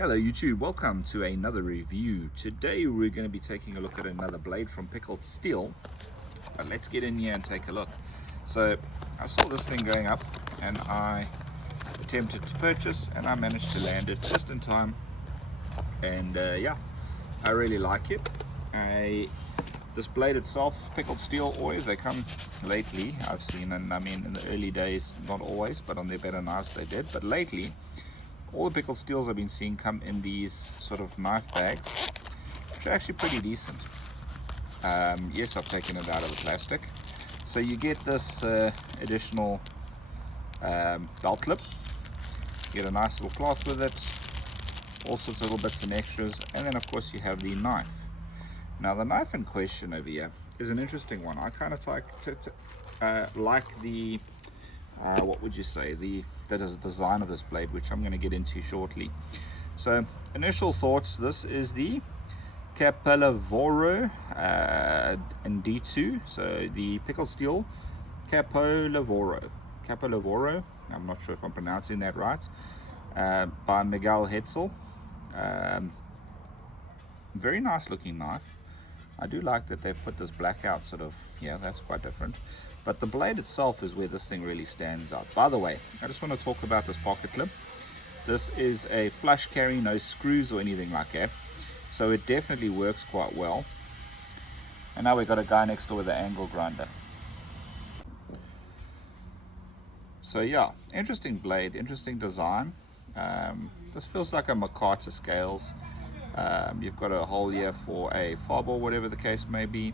Hello YouTube, welcome to another review. Today we're going to be taking a look at another blade from Pickled Steel. But let's get in here and take a look. So I saw this thing going up and I attempted to purchase and I managed to land it just in time. And yeah, I really like it. This blade itself, Pickled Steel, always they come lately, I've seen, and I mean in the early days, not always, but on their better knives they did. But lately, all the Pickled Steels I've been seeing come in these sort of knife bags, which are actually pretty decent. Yes, I've taken it out of the plastic. So you get this additional belt clip, you get a nice little cloth with it, all sorts of little bits and extras, and then of course you have the knife. Now the knife in question over here is an interesting one. I kind of like the what would you say, the design of this blade, which I'm going to get into shortly. So initial thoughts, this is the Capolavoro in D2, so the Pickled Steel Capolavoro, I'm not sure if I'm pronouncing that right, by Miguel Hetzel. Very nice looking knife. I do like that they've put this black out sort of, yeah, that's quite different. But the blade itself is where this thing really stands out. By the way, I just want to talk about this pocket clip. This is a flush carry, no screws or anything like that. So it definitely works quite well. And now we've got a guy next door with an angle grinder. So yeah, interesting blade, interesting design. This feels like a Micarta scales. You've got a hole here for a fob or whatever the case may be.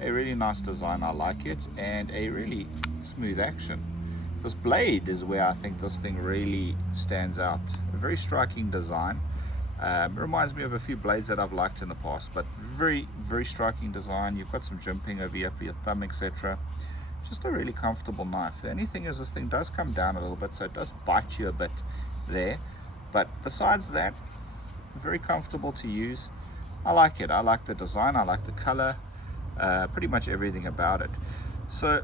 A really nice design, I like it, and a really smooth action. This blade is where I think this thing really stands out. A very striking design. It reminds me of a few blades that I've liked in the past, but very striking design. You've got some jimping over here for your thumb, etc. Just a really comfortable knife. The only thing is this thing does come down a little bit, so it does bite you a bit there, but besides that, very comfortable to use. I like it. I like the design, I like the color, pretty much everything about it. So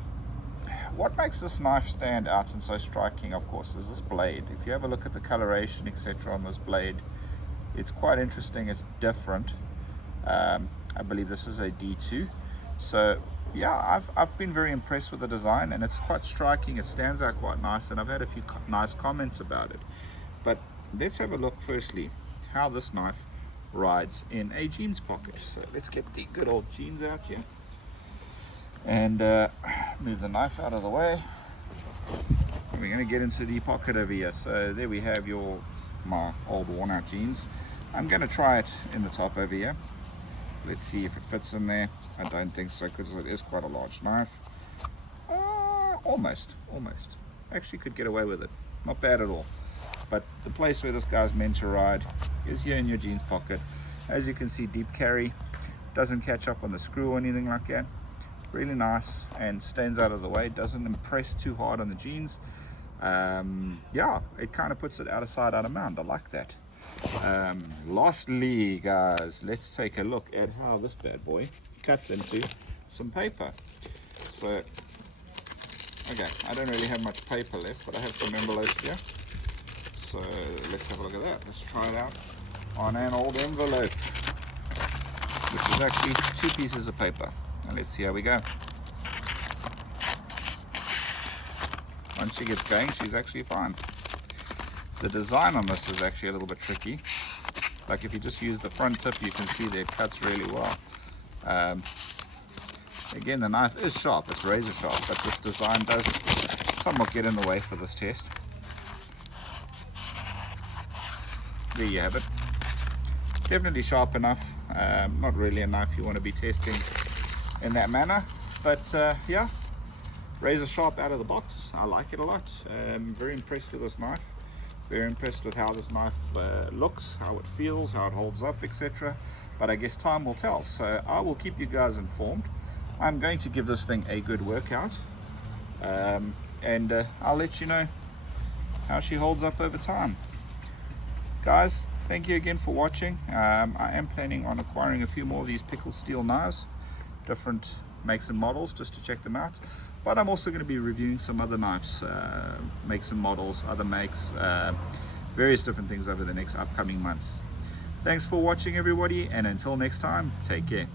what makes this knife stand out and so striking, of course, is this blade. If you have a look at the coloration, etc. on this blade, it's quite interesting. It's different. I believe this is a D2. So yeah, I've been very impressed with the design, and it's quite striking. It stands out quite nice, and I've had a few nice comments about it. But let's have a look firstly how this knife rides in a jeans pocket. So let's get the good old jeans out here and move the knife out of the way. And we're going to get into the pocket over here. So there we have my old worn out jeans. I'm going to try it in the top over here. Let's see if it fits in there. I don't think so, because it is quite a large knife. Almost. Actually could get away with it. Not bad at all. But the place where this guy's meant to ride is here in your jeans pocket. As you can see, deep carry, doesn't catch up on the screw or anything like that. Really nice and stands out of the way, doesn't impress too hard on the jeans. Yeah, it kind of puts it out of sight, out of mind. I like that. Lastly, guys, let's take a look at how this bad boy cuts into some paper. So, okay, I don't really have much paper left, but I have some envelopes here. So let's have a look at that. Let's try it out on an old envelope, which is actually 2 pieces of paper. And let's see how we go. Once she gets going, she's actually fine. The design on this is actually a little bit tricky. Like if you just use the front tip, you can see that it cuts really well. Again, the knife is sharp, it's razor sharp, but this design does somewhat get in the way for this test. There you have it. Definitely sharp enough. Not really a knife you want to be testing in that manner, but yeah, razor sharp out of the box. I like it a lot. Very impressed with this knife. Very impressed with how this knife looks, how it feels, how it holds up, etc. But I guess time will tell. So I will keep you guys informed. I'm going to give this thing a good workout, and I'll let you know how she holds up over time. Guys, thank you again for watching. I am planning on acquiring a few more of these Pickled Steel knives, different makes and models, just to check them out. But I'm also going to be reviewing some other knives, makes and models, other makes, various different things over the next upcoming months. Thanks for watching, everybody, and until next time, take care.